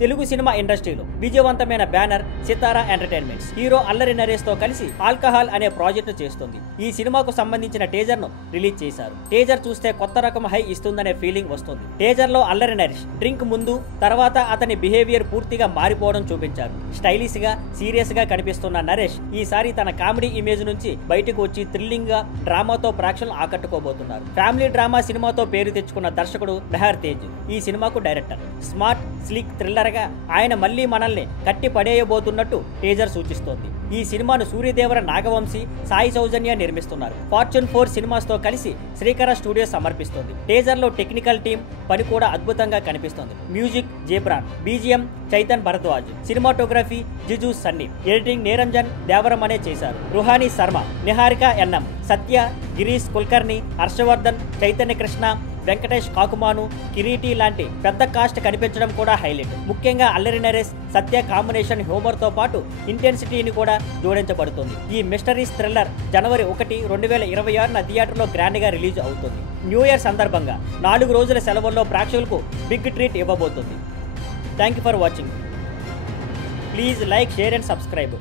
Telugu cinema ఇండస్ట్రీలో విజయవంతమైన banner సితారా entertainments. Hero Allari Naresh తో కలిసి ఆల్కహాల్ అనే ప్రాజెక్టు చేస్తుంది. ఈ సినిమాకు సంబంధించిన టీజర్ ను రిలీజ్ చేశారు. టీజర్ చూస్తే కొత్త రకం హై ఇస్తుందనే ఫీలింగ్ వస్తుంది. టీజర్ లో అల్లరి నరేష్ డ్రింక్ ముందు తర్వాత అతని బిహేవియర్ పూర్తిగా మారిపోవడం చూపించారు. స్టైలిష్ గా సీరియస్ గా కనిపిస్తున్న నరేష్ ఈసారి తన కామెడీ ఇమేజ్ నుంచి బయటకు వచ్చి థ్రిల్లింగ్ గా డ్రామాతో ప్రేక్షకులను ఆకట్టుకోబోతున్నారు. ఫ్యామిలీ డ్రామా సినిమాతో పేరు తెచ్చుకున్న దర్శకుడు మెహర్ తేజ్ ఈ సినిమాకు డైరెక్టర్. స్మార్ట్ స్లిక్ థ్రిల్లర్ గా ఆయన మళ్లీ మనల్ని కట్టి పడేయబోతున్నట్టు టీజర్ సూచిస్తోంది. ఈ సినిమాను సూర్యదేవర నాగవంశీ, సాయి సౌజన్య నిర్మిస్తున్నారు. ఫార్చ్యూన్ 4 సినిమాస్ తో కలిసి శ్రీకర స్టూడియోస్ సమర్పిస్తుంది. టీజర్ లో టెక్నికల్ టీం పని కూడా అద్భుతంగా కనిపిస్తుంది. Music Ghibran, BGM Chaitan Bharadwaj, cinematography Jiju Sunny, editing Niranjan Devaram అనే చేశారు. రుహానీ శర్మ, నిహారిక ఎన్ఎం, సత్య, గిరీష్ కుల్కర్ని, హర్షవర్ధన్, చైతన్య కృష్ణ, వెంకటేష్ కాకుమాను, కిరీటి లాంటి పెద్ద కాస్ట్ కనిపించడం కూడా హైలైట్. ముఖ్యంగా అల్లరి నరేష్, సత్య కాంబినేషన్ హ్యూమర్ తో పాటు ఇంటెన్సిటీని కూడా జోడించబడుతుంది. ఈ మిస్టరీస్ థ్రిల్లర్ జనవరి 1, 2026 థియేటర్లో గ్రాండ్ గా రిలీజ్ అవుతుంది. న్యూ ఇయర్ సందర్భంగా 4 రోజుల సెలవుల్లో ప్రేక్షకులకు బిగ్ ట్రీట్ ఇవ్వబోతుంది. Thank you for watching. Please like, share and subscribe.